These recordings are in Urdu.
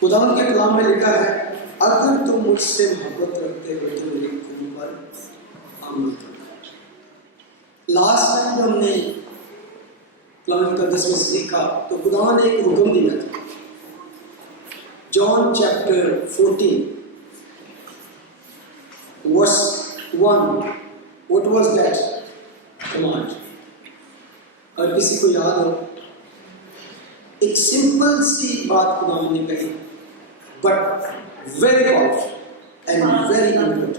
خدا کے کلام میں لکھا ہے اگر تم مجھ سے محبت رکھتے ہو تو میرے حکم پر عمل کرنا۔ لاسٹ ٹائم جو ہم نے کلام مقدس میں سیکھا تو خدا نے ایک حکم دیا تھا، جان chapter 14 verse 1. What was that command? اگر کسی کو یاد ہو، ایک سمپل سی بات خدا نے کہی but very powerful and very important,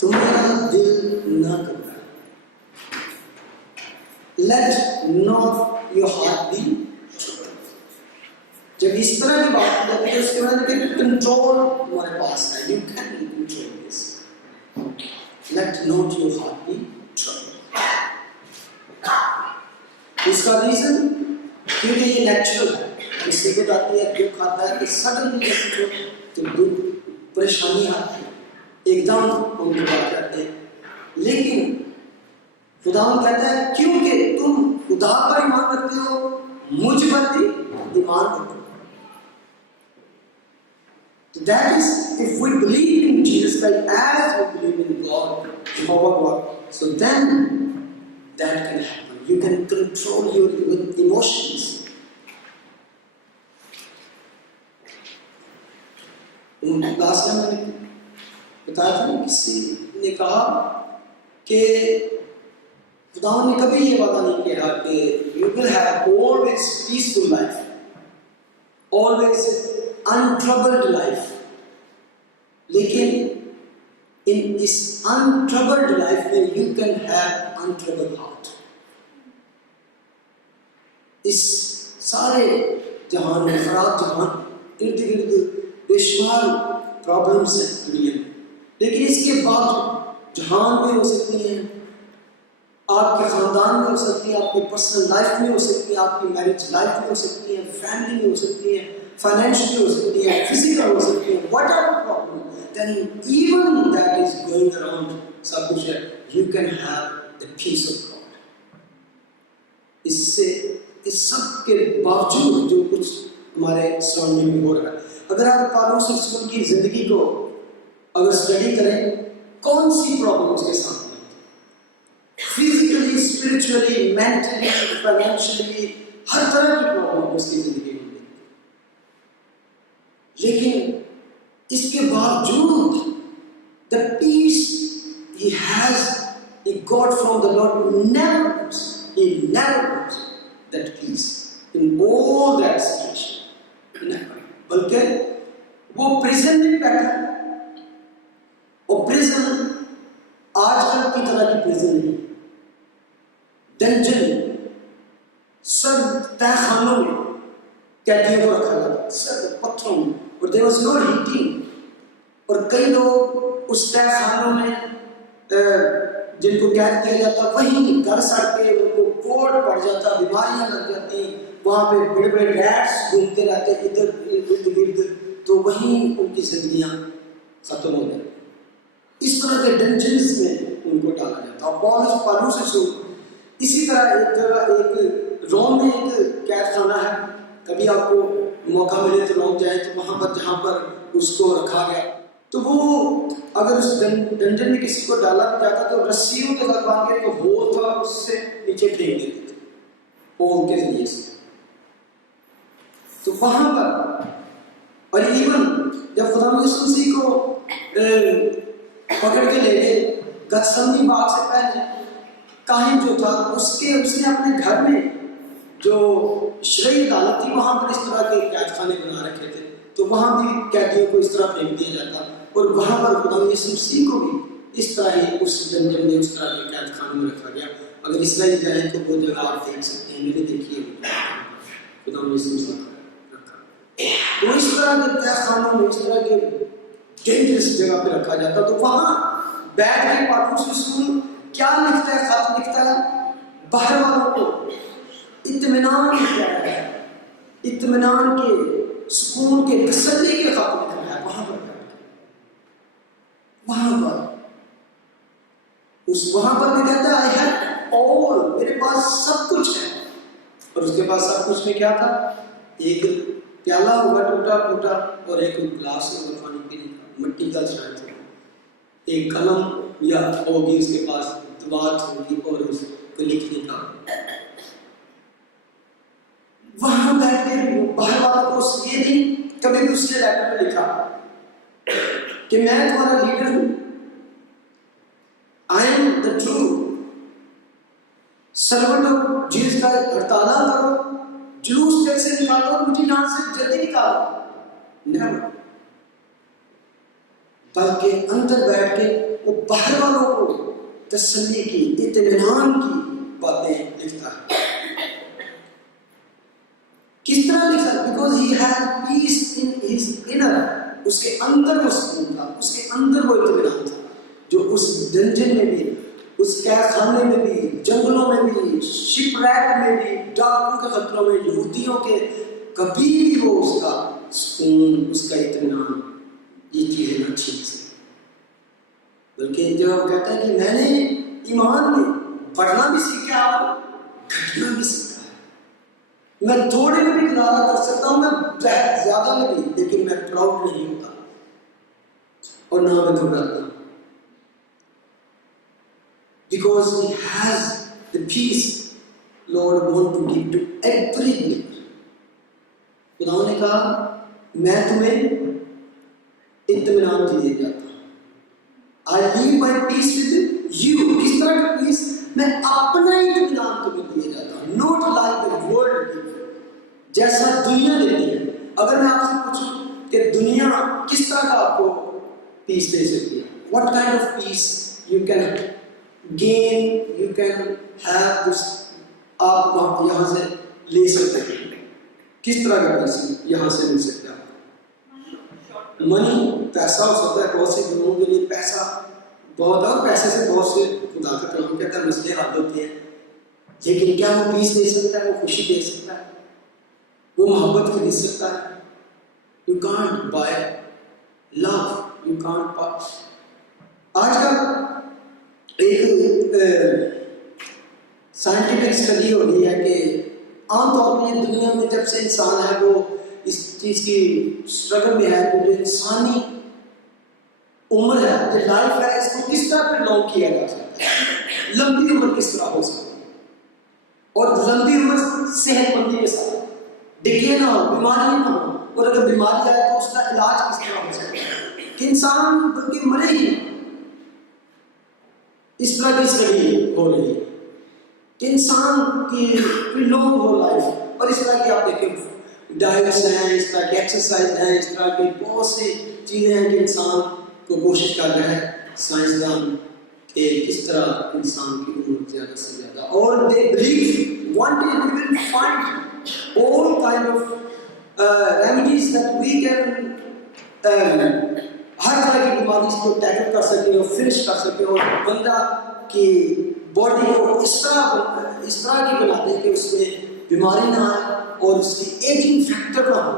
تمہارا دل نہ گھبرائے، let not your heart be troubled. جب اس طرح کی بات کی جاتی ہے اس کے بعد کہ کنٹرول ہمارے پاس ہے، you can control this, let not your heart be troubled. اس کا ریزن کیونکہ یہ نیچرل ہے، کسی کو آتی ہے دکھ آتا ہے کہ سڈنلی جو دکھ پریشانی آتی ہے ایک دم ہم بات کرتے ہیں، لیکن خدا کہتا ہے کیونکہ تم خدا پر ایمان رکھتے ہو مجھ پر بھی ایمان رکھو۔ That is, if we believe in Jesus Christ as we believe in God, Jehovah God, so then that can happen. You can control your emotions. Last time میں نے بتایا تھا، کسی نے کہا کہ خدا نے کبھی یہ وعدہ نہیں کیا کہ you will have always peaceful life, always untroubled life، لیکن ان اس untroubled life میں you can have untroubled heart۔ اس سارے جہان میں، خراب جہان، ارد گرد بے شمار پرابلمس ہیں دنیا میں، لیکن اس کے بعد جہان میں ہو سکتی ہیں، آپ کے خاندان میں ہو سکتی ہے، آپ کی پرسنل لائف میں ہو سکتی ہے، آپ کی میرج لائف میں ہو سکتی ہے، فیملی میں ہو سکتی ہے، فائنینشلی ہو سکتی ہے، فزیکل ہو سکتی ہے، whatever problem, then even that is going around سب کچھ ہے، you can have the peace of God. اس سے اس سب کے باوجود جو کچھ ہمارے سراؤنڈنگ میں ہو رہا ہے، اگر آپ پالوس رسول کی زندگی کو اگر اسٹڈی کریں، کون سی پرابلم اس کے سامنے فزیکلی، اسپرچولی، مینٹلی، فائنینشلی، ہر طرح کی پرابلم اس کی زندگی میں ہوتی، لیکن اس کے باوجود the peace he has, he got from the Lord, he never loses that peace in all that situation، بلکہ وہ پریزن میں بیٹھا ہے، اور پریزن آج کل کی طرح کی پریزن نہیں، ڈنجن، سب تہ خانوں میں قیدیوں کو رکھا جاتا، سب پتھروں میں، اور there was no heating، اور کئی لوگ اس تہ خانوں میں جن کو قید کیا جاتا وہیں گھر سڑ کے ان کو کوڑ پڑ جاتا، بیماریاں لگ جاتی، وہاں پہ بڑے بڑے ریٹس گھومتے رہتے ادھر ارد گرد، تو وہیں ان کی زندگیاں ختم ہو جاتی۔ اس طرح کے ڈنجنس میں ان کو ڈالا جاتا۔ اور پالوس رسول اسی طرح ایک جگہ، ایک روم میں ایک قید خانہ ہے، کبھی آپ کو موقع ملے تو روم جائیں، تو وہاں پر جہاں پر اس کو رکھا گیا، تو وہ اگر اس ڈنجن میں کسی کو ڈالا جاتا تو رسیوں کے ساتھ باندھ کے جو ہول تھا اس سے نیچے پھینک دیتے تھے ہول کے ذریعے سے۔ تو وہاں پر، اور ایون جب خدا یسوع مسیح کو پکڑ کے لے گئے گتسمنی باغ سے پہلے، کاہن جو تھا اس نے اپنے گھر میں جو شرعی عدالت تھی وہاں پر اس طرح کے قید خانے بنا رکھے تھے، تو وہاں بھی قیدیوں کو اس طرح پھینک دیا جاتا، اور وہاں پر خدا یسوع مسیح کو بھی اس طرح ہی اس ڈنجن میں اس طرح کے قید خانے میں رکھا گیا۔ اگر اسرائیل جائیں تو وہ جگہ آپ دیکھ سکتے ہیں، میں نے دیکھی ہے خدا یسوع مسیح رکھا، تو اس طرح کے قید خانوں میں، اس طرح کے ڈینجرس جگہ پہ رکھا جاتا، تو وہاں بیٹھ کے پالوس رسول کیا لکھتا ہے، خط لکھتا ہے باہر والوں کو اطمینان کے، اطمینان کے، سکون کے، تسلی کے خط لکھا ہے وہاں پر، وہاں پر بھی کہتا ہے آئی ہیو آل، میرے پاس سب کچھ ہے، اور اس کے پاس سب کچھ میں کیا تھا؟ ایک پیالہ ہوگا ٹوٹا پھوٹا اور ایک گلاس ہوگا پانی پینے کا، مٹی کا شاید ہوگا، ایک قلم یا ہوگی اس کے پاس، دوات ہوگی اور اس کو لکھنے کا۔ وہاں بیٹھ کے باہر والوں کو یہ نہیں کبھی بھی اس نے لیٹر میں لکھا کہ میں تمہارا لیڈر ہوں، I am the true servant of Jesus کا ہڑتالہ کرو، جلوس جل سے نکالو، مجھے یہاں سے جلدی نکالو، نیور، بلکہ اندر بیٹھ کے وہ باہر والوں کو تسلی کی، اطمینان کی باتیں لکھتا ہے۔ کس طرح لکھا؟ Because he had peace in his inner, اس کے اندر وہ سکون تھا، اس کے اندر وہ اطمینان تھا، جو اس ڈنجن میں بھی، اس قید خانے میں بھی، جنگلوں میں بھی، شپ ریک میں بھی، ڈاکوں کے خطروں میں، یہودیوں کے، کبھی بھی وہ اس کا سکون، اس کا اطمینان، یہ چیزیں نہ چھین سکتی۔ بلکہ جو کہتا ہے کہ میں نے ایمان میں بڑھنا بھی سیکھا اور گھٹنا بھی سیکھا ہے، میں تھوڑے میں بھی گزارا کر سکتا ہوں، میں بہت زیادہ میں بھی، لیکن میں پراؤڈ نہیں ہوتا اور نہ میں گھبراتا ہوں، because he has the peace Lord want to give to every believer۔ خدا نے کہا میں تمہیں اطمینان دیے جاتا ہوں، I leave my peace with you۔ کس طرح کا پیس؟ میں اپنا ہی اطمینان تمہیں دیے جاتا ہوں، not like the world gives، جیسا دنیا دیتی ہے۔ اگر میں آپ سے پوچھوں کہ دنیا کس طرح کا آپ کو پیس دے سکتی ہے، what kind of peace you can gain, you can have this، آپ یہاں سے لے سکتے ہیں، کس طرح کا پیس یہاں سے مل سکتا ہے؟ منی، پیسہ ہو سکتا ہے، بہت سے لوگوں کے لیے پیسہ بہت، اور پیسے سے بہت سے خدا کا کلام کہتا ہے مسئلے حل ہوتے ہیں، لیکن کیا وہ پیس دے سکتا ہے، وہ خوشی دے سکتا ہے، وہ محبت خرید سکتا ہے؟ You can't buy love, you can't buy۔ آج کل ایک سائنٹیفک اسٹڈی ہو رہی ہے کہ عام طور پہ دنیا میں جب سے انسان ہے وہ اس چیز کی اسٹرگل میں ہے کہ جو انسانی عمر ہے، جو لائف ہے، اس کو کس طرح پہ لانگ کیا جا سکتا ہے، لمبی عمر کس طرح ہو سکتی ہے، اور لمبی عمر صحت مندی کے ساتھ، ڈکے نہ ہو، بیماری نہ ہو، اور اگر بیماری آئے تو اس کا علاج کس طرح ہو سکتا ہے کہ انسان بلکہ مرے ہی نہیں۔ اس طرح کی اسٹڈی ہو رہی ہے کہ انسان کی لانگ ہو لائف، اور اس طرح کی آپ دیکھیں ڈائٹس ہیں، اس طرح کی ایکسرسائز ہیں، اس طرح کی بہت سی چیزیں ہیں کہ انسان کو کوشش کر رہا ہے سائنسدان کہ کس طرح انسان کی عمر زیادہ سے زیادہ، اور they believe one day we will find all kind of remedies that we can ہر طرح کی بیماری کو ٹیکل کر سکیں اور فنش کر سکیں، اور بندہ کی باڈی کو اس طرح کی بنا دیں کہ اس میں بیماری نہ آئے اور اس کی ایجنگ فیکٹر نہ ہو،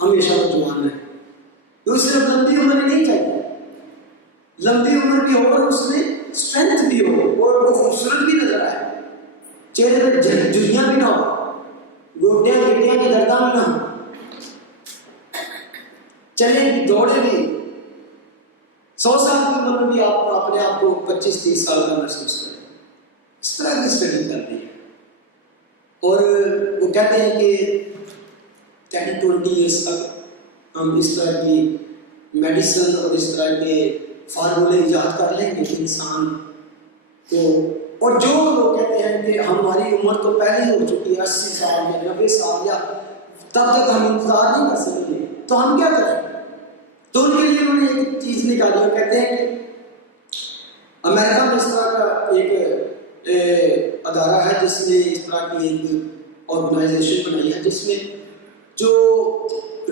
ہمیشہ جوان رہے۔ تو اس لیے لمبی عمر نہیں چاہیے، لمبی عمر بھی ہو اور اس میں اسٹرینتھ بھی ہو اور وہ خوبصورت بھی نظر آئے، چہرے پہ جھریاں بھی نہ ہو، گوٹیاں گٹیاں کی درداں بھی نہ ہو، چلے بھی دوڑے بھی، 100 سال کی عمر میں بھی آپ اپنے آپ کو 25-30 سال کا محسوس کریں۔ اس طرح کی اسٹڈی کرتی ہے، اور وہ کہتے ہیں کہ 10-20 ایئرس تک ہم اس طرح کی میڈیسن اور اس طرح کے فارمولے ایجاد کر لیں گے انسان کو، اور جو لوگ کہتے ہیں کہ ہماری عمر تو پہلے ہی ہو چکی ہے 80 سال یا 90 سال، یا تب تک ہم انتظار نہیں کر سکیں گے، تو ہم کیا کریں؟ تو ان کے لیے انہوں نے ایک چیز نکالی، وہ کہتے ہیں کہ امریکہ میں اس طرح کا ایک ادارہ ہے جس نے اس طرح کی ایک آرگنائزیشن بنائی ہے جس میں جو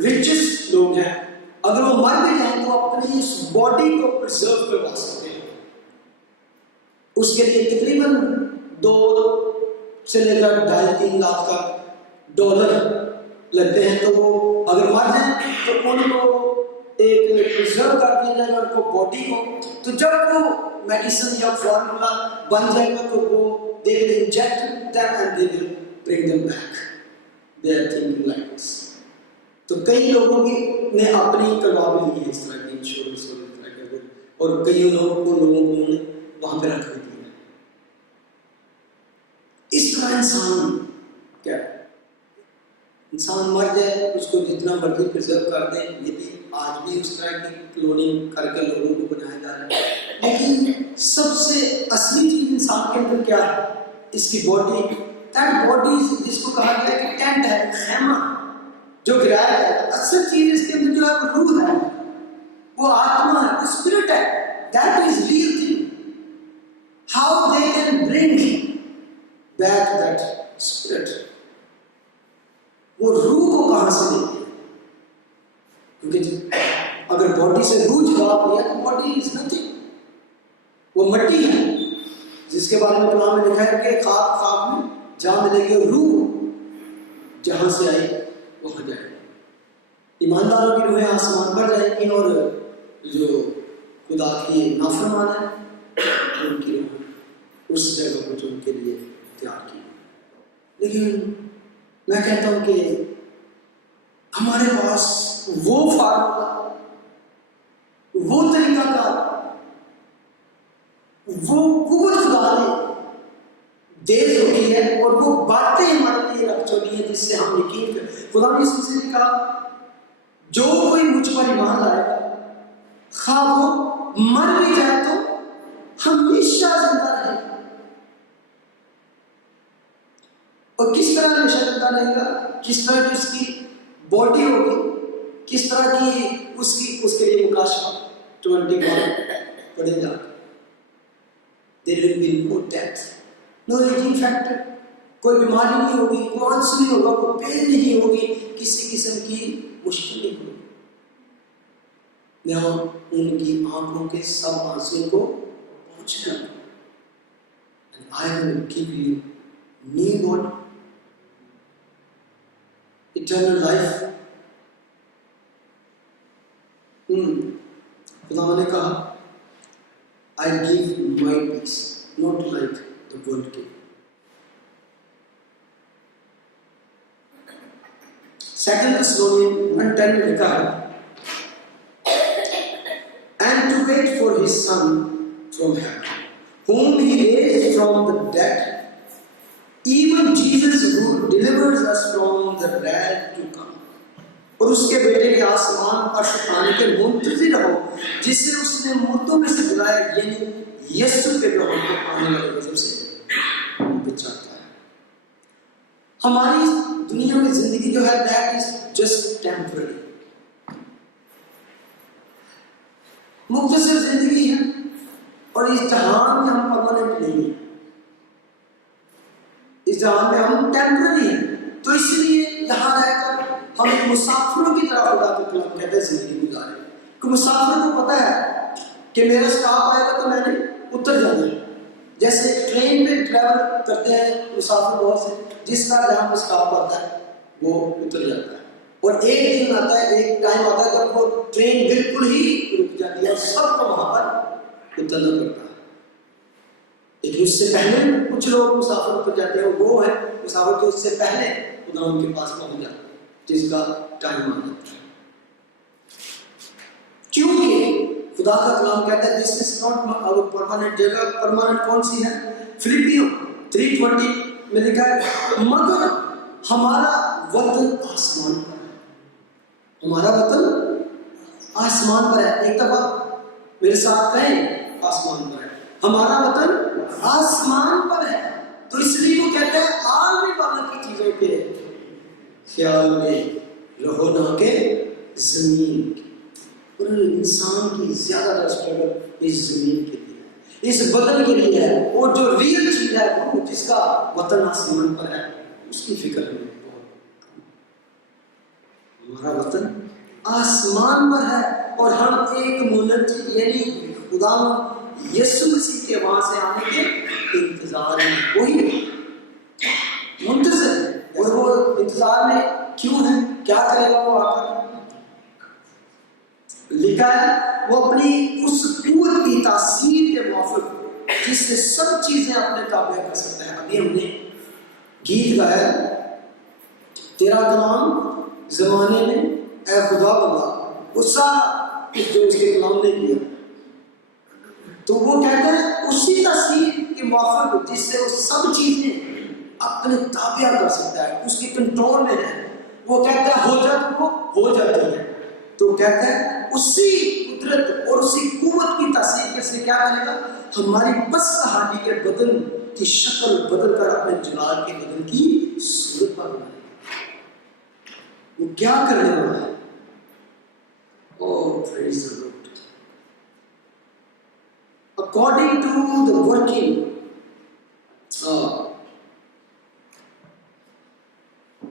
ریچسٹ لوگ ہیں اگر وہ مر بھی جائیں تو اپنی اس باڈی کو پرزرو کروا سکتے ہیں، اس کے لیے تقریباً 2 سے لے کر 2.5-3 لاکھ کا ڈالر لگتے ہیں، تو وہ اگر مر جائیں تو ان کو ایک پرزرو کر دیا جائے گا ان کو باڈی کو، تو جب وہ میڈیسن یا فارمولا بن جائے گا تو وہ they will inject them and they will bring them back. They are thinking like this. تو کئی لوگوں کی نے اپنی کروا بھی لی ہے اس طرح کی انشورنس اور اس طرح کے، اور کئی لوگوں کو وہاں پہ رکھ بھی دیا. اس طرح انسان کیا انسان مر جائے اس کو جتنا مرضی پرزرو کر دیں، یہ بھی آج بھی اس طرح کی کلوننگ کر کے لوگوں کو بنایا جا رہا ہے. لیکن سب سے اصلی چیز انسان کے اندر کیا ہے؟ اس کی باڈی. دیٹ باڈی جس کو کہا گیا ہے کہ ٹینٹ ہے، خیمہ جو گرایا جائے گا. اصل چیز اس کے اندر جو ہے وہ روح ہے، وہ آتما ہے، وہ اسپرٹ ہے. That is real thing. How they can bring back that spirit. وہ روح کو کہاں سے دیتے ہیں؟ کیونکہ اگر باڈی سے روح جواب دیا تو باڈی از نتھنگ، وہ مٹی ہے جس کے بارے میں قرآن میں لکھا ہے کہ خاک خاک میں جا ملے گی، اور روح جہاں سے آئی وہاں جائے گی. ایمانداروں کی روحیں آسمان پر جائیں گی، اور جو خدا کی نافرمان ہے ان کی روح اس جگہ کو جو ان کے لیے تیار کی. لیکن میں کہتا ہوں کہ ہمارے پاس وہ فارمولا، وہ طریقہ کار، وہ قوت خدا نے دے چکی ہے، اور وہ باتیں ہمارے لیے رکھ چکی ہیں جس سے ہم یقین کریں. خدا نے اس میں سے کہا جو کوئی مجھ پر ایمان لائے گا خواہ وہ مر بھی جائے تو ہمیشہ زندہ رہے گا. اور کس طرح ہمیشہ زندہ رہے گا؟ کس طرح کی اس کی باڈی ہوگی، کس طرح کی اس کے لیے مکاشفہ 21 پڑھے جا. There will be no death, no aging factor. کوئی بیماری نہیں ہوگی، کوئی آنسو نہیں ہوگا، کوئی پین نہیں ہوگی، کسی قسم کی مشکل نہیں ہوگی. میں ان کی آنکھوں کے سب آنسوں کو پہنچ گا. I will give you new body, eternal life. خدا نے کہا I give my peace, not like the world gave. Second Thessalonians 1:10 میں لکھا ہے and to wait for his son from heaven, whom he raised from the dead, even Jesus who delivers us from the wrath to come. اور اس کے بیٹے کے آسمان پر آنے کے منتظر رہو جس سے اس نے مردوں میں سے بلایا، یعنی یسوع کے جو ہم کو آنے والے غضب سے بچاتا ہے. ہماری دنیا کی زندگی جو ہے that is just temporary، مختصر زندگی ہے، اور اس جہان میں ہم پرماننٹ نہیں ہیں، اس جہان میں ہم ٹیمپرری ہیں. تو اس لیے یہاں رہ کر ہم ایک مسافروں کی طرح خدا کو کلام کہتے ہیں زندگی گزارے. کہ مسافر کو پتہ ہے کہ میرا سٹاپ آئے گا تو میں نے اتر جانا ہے. جیسے ٹرین پہ ٹریول کرتے ہیں مسافر بہت سے، جس کا جہاں پہ سٹاپ آتا ہے وہ اتر جاتا ہے، اور ایک دن آتا ہے، ایک ٹائم آتا ہے جب وہ ٹرین بالکل ہی رک جاتی ہے اور سب کو وہاں پر اترنا پڑتا ہے. لیکن اس سے پہلے کچھ لوگ مسافر اتر جاتے ہیں، وہ ہے مسافر جو اس سے پہلے خدا ان کے پاس پہنچ جاتا ہے جس کا ٹائم آ جاتا ہے. کیونکہ خدا کا کلام کہتا ہے دس از ناٹ اور پرماننٹ. جگہ پرماننٹ کون سی ہے؟ فلپیوں 3:20 میں لکھا ہے مگر ہمارا وطن آسمان پر ہے. ہمارا وطن آسمان پر ہے. ایک دفعہ میرے ساتھ کہیں آسمان پر ہے. ہمارا وطن آسمان پر ہے. تو اس لیے وہ کہتے ہیں عالمی بالا کی چیزوں کے خیال میں رہو نہ کہ زمین کی. اور انسان کی زیادہ تر اسٹرگل اس زمین کے لیے ہے، اس بدن کے لیے ہے. اور جو ریئل چیز ہے وہ جس کا وطن آسمان پر ہے اس کی فکر ہمیں بہت کم. ہمارا وطن آسمان پر ہے اور ہم ایک منتظر یعنی خدا یسوع مسیح کے وہاں سے آنے کے انتظار میں. وہی منتظر ہے. اور وہ انتظار میں کیوں ہے؟ کیا کرے گا وہ آ کر؟ لکھا ہے وہ اپنی اس قوت کی تاثیر کے موافق جس سے سب چیزیں اپنے تابع کر سکتا ہے. ابھی ہم نے گیت گایا تیرا کلام زمانے میں اے خدا غصہ جو اس کے کلام نے کیا، تو وہ کہتے ہیں اسی تصویر کے موافق جس سے وہ سب چیزیں اپنے تابع کر سکتا ہے، اس کی کنٹرول میں ہے، وہ کہتا ہے ہو جاتا وہ ہو جاتی ہے، تو کہتا ہے اسی قدرت اور اسی قوت کی تاثیر کے سے کیا کرے گا، ہماری بس ہڈی کے بدن کی شکل بدل کر اپنے جلال کے بدن کی صورت پر بنائے گا۔ وہ کیا کرنے والا ہے؟ Oh, praise the Lord. According to the working,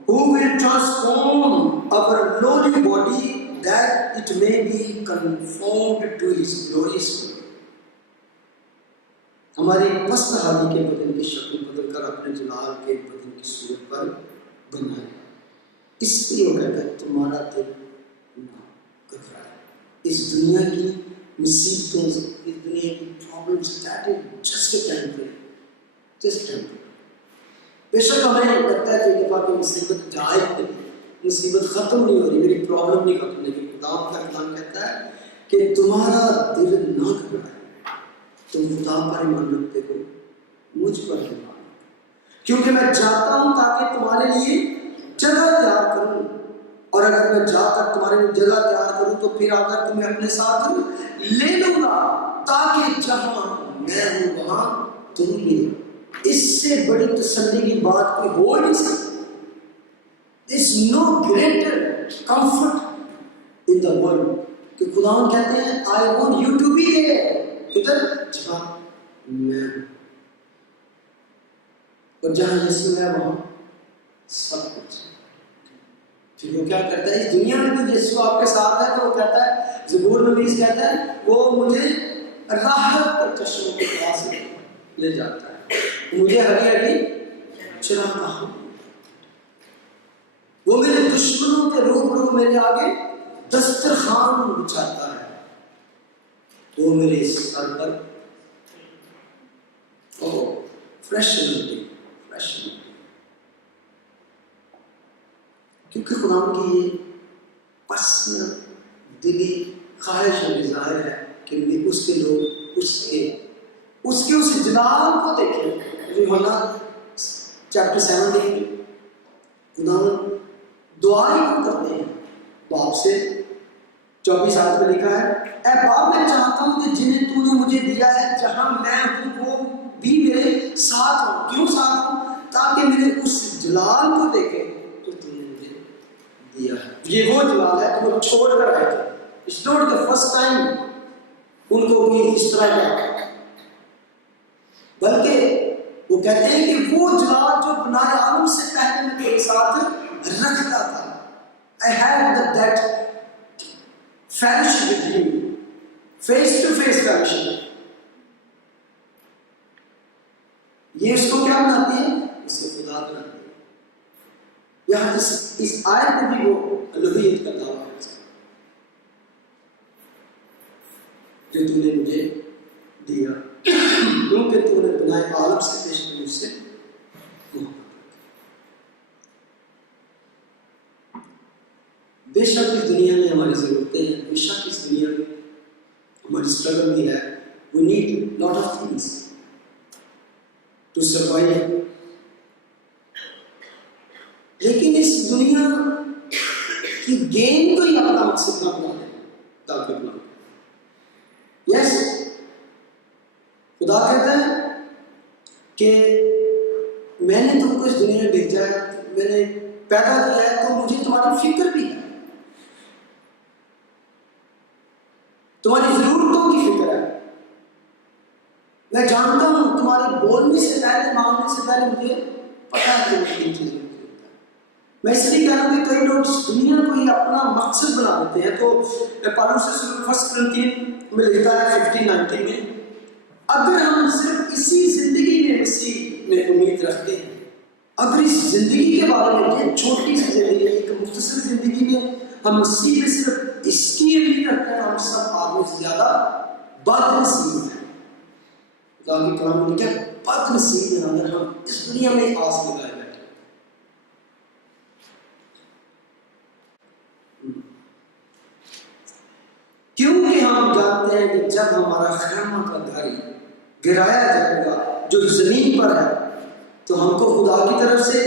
who will transform our lowly body that it may be conformed to his glorious body. ہماری پست حالی کے بدن کی شکل بدل کر اپنے جلال کے بدن کی صورت پر بنائے، اس لیے وہ کہتا ہے تمہارا دل نہ گھبرائے۔ اس دنیا کی مصیبتوں، اس دنیا کی problems that is just temporary. بے شک ہمیں لگتا ہے کہ دفعہ کہ مصیبت غائب نہیں، مصیبت ختم نہیں ہو رہی، میری پرابلم نہیں ختم، لیکن خدا کا کلام کہتا ہے کہ تمہارا دل نہ گھبرائے، تم خدا پر ایمان رکھتے ہو، مجھ پر ایمان رکھو، کیونکہ میں جاتا ہوں تاکہ تمہارے لیے جگہ تیار کروں، اور اگر میں جا کر تمہارے لیے جگہ تیار کروں تو پھر آ کر تمہیں اپنے ساتھ لے لوں گا، تاکہ جہاں میں ہوں وہاں تم بھی ہو۔ اس سے بڑی تسلی کی بات کوئی ہو نہیں سکتی۔ There's no greater comfort in the world کہ خدا کہتے ہیں I want you to be there، کدھر؟ جہاں میں ہوں، اور جہاں یسوع ہے وہاں سب کچھ۔ پھر وہ کیا کرتا ہے؟ اس دنیا میں بھی یسوع آپ کے ساتھ ہے، تو وہ کہتا ہے، زبور نویس کہتا ہے وہ مجھے راحت کے چشموں کے پاس لے جاتا ہے، مجھے ہری ہری چراتا ہوں، وہ میرے دشمنوں کے روبرو میرے آگے دسترخوان بچھاتا ہے، وہ میرے سر پر فریش ملتی، کیونکہ خدا کی یہ پسند دلی خواہش و ڈیزائر ہے کہ اس کے لوگ اس کے جلال کو دیکھیں۔ یوحنا چیپٹر 7 دیکھیں، خدا دعائیں کیوں کرتے ہیں باپ سے؟ 24 آیت میں لکھا ہے، اے باپ میں چاہتا ہوں کہ جنہیں تو نے مجھے دیا ہے جہاں میں ہوں وہ بھی میرے ساتھ ہوں۔ کیوں ساتھ ہوں؟ تاکہ میرے اس جلال کو دیکھیں تو تو نے مجھے دیا ہے۔ یہ وہ جلال ہے کہ وہ چھوڑ کر آئے تھے۔ It's not the first time ان کو کوئی اس طرح کا، بلکہ وہ کہتے ہیں کہ وہ جلال جو بنائے عالم سے پہلے میں تیرے ساتھ رکھتا تھا۔ I had that fellowship with you, face to face fellowship۔ یہ اس کو کیا بناتی ہے؟ اس کو خدا بناتی ہے۔ یہاں اس آیت میں بھی وہ الوہیت کا دعویٰ ہے جو تو نے مجھے دیا، کیونکہ تو نے بنائے عالم سے پیش مجھ سے محبت۔ بے شک اس دنیا میں ہماری ضرورتیں ہیں، بے شک اس دنیا میں ہماری اسٹرگل بھی ہے۔ We need lot of things to survive، لیکن اس دنیا کی گیم کو ہی اپنا مقصد نہ بنا لیں تاکہ بنا لیں۔ یس، خدا کہتا ہے کہ میں نے تم کو اس دنیا میں بھیجا ہے، میں نے پیدا کیا ہے، تو مجھے تمہاری فکر بھی ہے، تمہاری ضرورتوں کی فکر ہے۔ میں جانتا ہوں تمہارے بولنے سے پہلے، مانگنے سے پہلے مجھے پتا ہے کہ کن چیزیں مجھے ہوتا ہے۔ میں اس لیے کہہ رہا ہوں کہ کئی لوگ اس دنیا کو ہی اپنا مقصد بنا دیتے ہیں۔ تو پالوس رسول 1 کرنتین میں لکھتا ہے 15:19 میں، اگر ہم صرف اسی زندگی میں مسیح میں امید رکھتے ہیں، اگر اس زندگی کے بارے میں، یہ چھوٹی سی زندگی، ایک مختصر زندگی میں ہم مسیح میں صرف اس کی امید رکھتے ہیں، ہم سب آدمی سے زیادہ بدنصیب ہیں۔ خدا کے کلام میں لکھا ہے بدنصیب ہیں اگر ہم اس دنیا میں آس لگائے بیٹھے۔ جب ہمارا خیمہ کا گھر گرایا جائے گا جو زمین پر ہے، تو ہم کو خدا کی طرف سے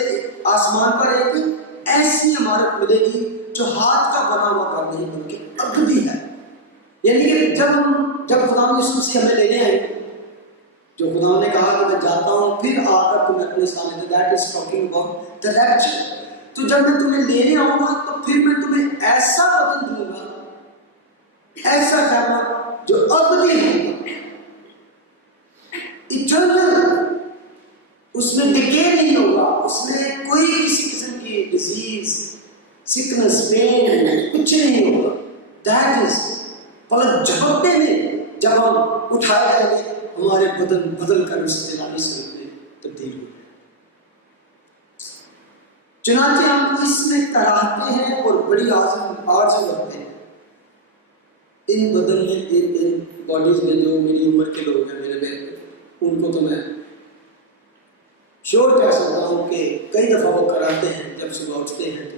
آسمان پر ایک ایسی عمارت ملے گی جو ہاتھ کا بنا ہوا گھر نہیں بلکہ ابدی ہے. یعنی کہ جب خدا یسوع سے ہمیں لینے آئے، جو خدا نے کہا کہ میں جاتا ہوں پھر آ کر تمہیں اپنے سامنے، that is talking about the rupture. تو جب میں تمہیں لینے آؤں گا تو پھر میں تمہیں ایسا بدن دوں گا، ایسا کرنا جو ابدی ہوگا، ایٹرنل، اس میں ڈکے نہیں ہوگا، اس میں کوئی کسی قسم کی ڈیزیز، سکنس، پین کچھ نہیں ہوگا. دیٹ از پلک جھپکتے میں جب ہم اٹھائے جائیں گے ہمارے بدن بدل کر اس جلالی صورت میں تبدیل ہو گئے. چنانچہ ہم اس میں کراہتے ہیں اور بڑی آرزو کرتے ہیں. ان بدن میں ان باڈیز میں جو میری عمر کے لوگ ہیں میرے میں، ان کو تو میں شور کہہ سکتا ہوں کہ کئی دفعہ وہ کراتے ہیں. جب صبح اٹھتے ہیں تو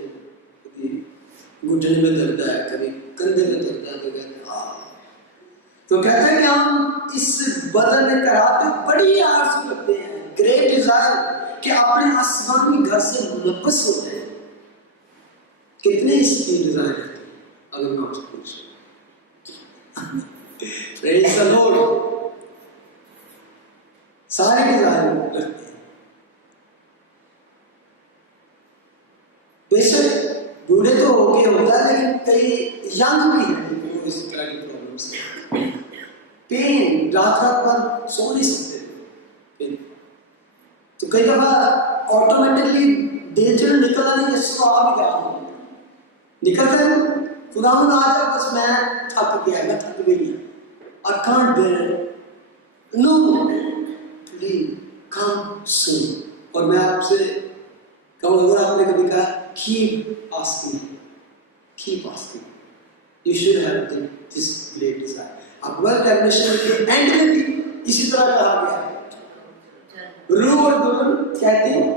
کبھی گھٹنے میں درد ہے، کبھی کندھے میں درد ہے، تو کہتے ہیں کہ ہم اس بدن میں کراتے بڑی آرزو کرتے ہیں، گریٹ ڈیزائر، کہ اپنے آسمانی گھر سے ملبس ہو جائیں. کتنے اس کی ڈیزائر کرتے ہیں اگر میں آپ سے پوچھوں؟ پریز دی لارڈ. سارے ڈیزائر کرتے ہیں. بے شک بوڑھے تو ہو کے ہوتا ہے، لیکن کئی ینگ بھی ہیں جو اس طرح کی پرابلمس ہیں. پین، رات پر سو نہیں سکتے. تو کئی دفعہ آٹومیٹکلی دل سے نکلنا نہیں، اس کو آ بھی گیا ہوں نکلتے ہیں خدا آ جا، بس میں تھک گیا، میں تھک گئی، I can't bear it. No, please come soon. اور میں آپ سے کہوں، اگر آپ نے کبھی کہا keep asking, you should have this great desire. Akbar technician کے اینڈ میں بھی اسی طرح کہا گیا ہے. روح اور دلہن کہتے ہیں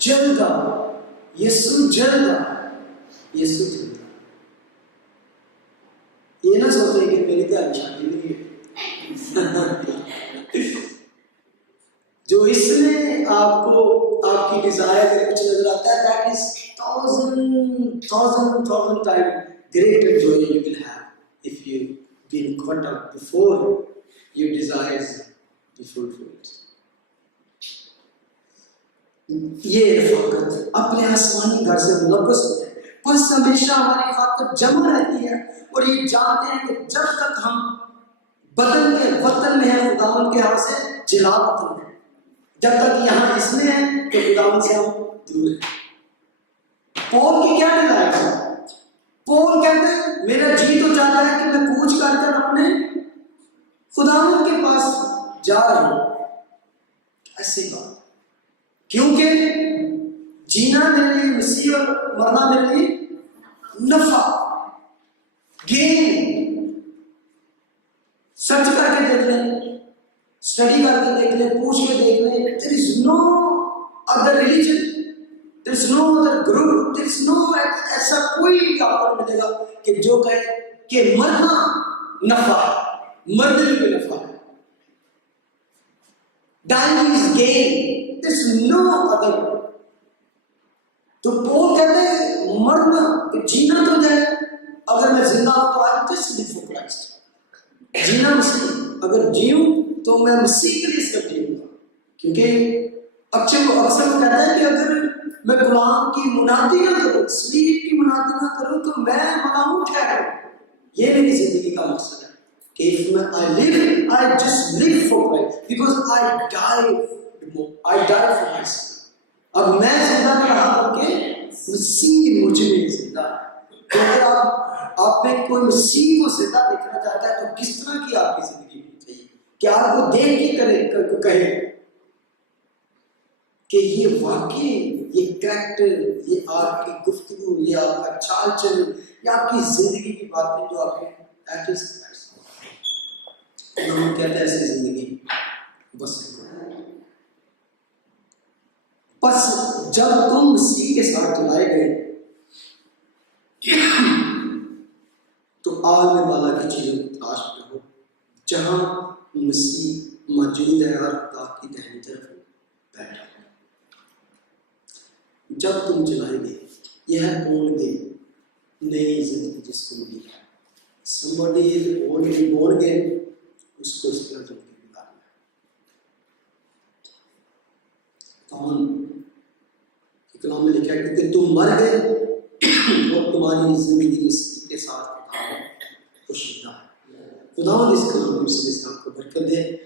جلد آ، یسوع جلد آ، یسوع جلد آ. یہ نہ سوچے کہ میری تو شادی نہیں ہے. جو اس میں آپ کو آپ کی ڈیزائر اگر کچھ نظر آتا ہے، that is thousand times greater joy you will have if you been caught up before your desires be fulfilled. یہ رفاقت اپنے آسمانی گھر سے ملبس ہو جائے، بس ہمیشہ ہماری خاطر جمع رہتی ہے. اور یہ جانتے ہیں کہ جب تک ہم بدن کے وطن میں ہیں، خداوند کے ہاتھ سے جلا وطن ہے. جب تک یہاں اس میں ہیں تو خداوند سے ہم دور ہیں. پول کی کیا ڈیزائر ہے؟ پول کہتے ہیں میرا جی تو چاہتا ہے کہ میں کوچ کر کر اپنے خداوند کے پاس جا رہا ہوں. ایسی بات، کیونکہ جینا میرے لیے مسیح اور مرنا میرے لیے نفع، گین. سرچ کر کے دیکھ لیں، اسٹڈی کر کے دیکھ لیں، پوچھ کے دیکھ لیں. there is no other religion, there is no other group, there is no ایسا کوئی بھی آپ کو ملے گا کہ جو کہے کہ مرنا نفع ہے، مرنے میں نفع ہے. dying is gain, there is no other. تو پول کہتے ہیں مرنا کہ جینا تو جائے، اگر میں زندہ ہوں تو I just live for Christ. جینا مسیح، اگر جیوں تو میں مسیح کے لیے سب جیوں گا. کیونکہ اکثر وہ کہتا ہے کہ اگر میں غلام کی منادی نہ کروں، سلیپ کی منادی نہ کروں تو میں ملامت ٹھہروں. یہ میری زندگی کا مقصد ہے کہ I live, I just live for Christ because I die for myself. اب میں زندہ نہیں رہا بلکہ مسیح مجھ میں زندہ ہے. تو اگر آپ میں کوئی مسیح کو زندہ دیکھنا چاہتا ہے تو کس طرح کی آپ کی زندگی ہونی چاہیے کہ آپ کو دیکھ کے کہے کہ یہ واقعی، یہ کریکٹر، یہ آپ کی گفتگو، یہ آپ کا چال چل، یہ آپ کی زندگی کی باتیں جو آپ کے ہم کہتے ہیں ایسی زندگی بس. بس جب تم مسیح کے ساتھ جلائے گئے تو عالم بالا کی چیزیں جہاں مسیح موجود ہے اور خدا کی دہنی طرف بیٹھا ہے۔ جب تم چلائیں گے یہ بون گے نئی زندگی جس کو ملی ہے۔ somebody is already born again، اس کو اس طرح زندگی گزارنا ہے۔ کون کلام میں لکھا ہے کیونکہ تم مر گئے اور تمہاری زندگی مسیح کے ساتھ پوشیدہ ہے۔ خدا اس کلام کو اس کے ساتھ کو برکت دے۔